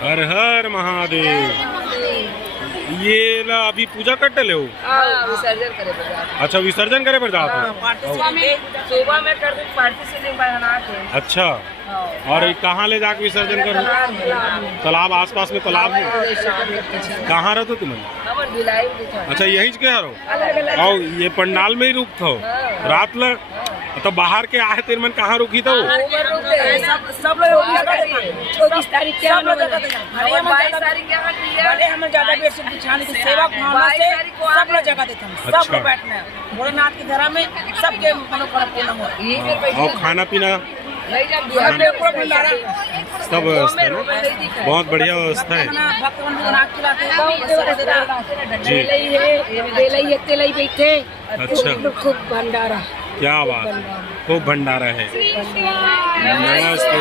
हर हर महादेव। ये ला अभी पूजा कर टले हो? विसर्जन करे पर जाते। अच्छा विसर्जन करे पर जाते हो? सुबह में कर दे पार्टी से नहीं बना के। अच्छा और ये कहाँ ले जाके विसर्जन करो? तालाब आसपास में तालाब है? कहाँ रहते तुम? अच्छा यही के रहो और ये पंडाल में ही रुक थो रात ल तो बाहर के आए तेरे मन कहाँ रुकी तो? सब लोग 24 तारीख के हम लोग 22 तारीख के हम ज्यादा बेर से बिछाने की सेवा भावना से सब लोग जगह देते हैं। सब लोग बैठना है भोलेनाथ के घर में सबके मनोकामना पूर्ण हो। और खाना पीना सब व्यवस्था है ना? बहुत बढ़िया व्यवस्था है जी। अच्छा खूब भंडारा, क्या बात है, खूब भंडारा है। नमस्ते।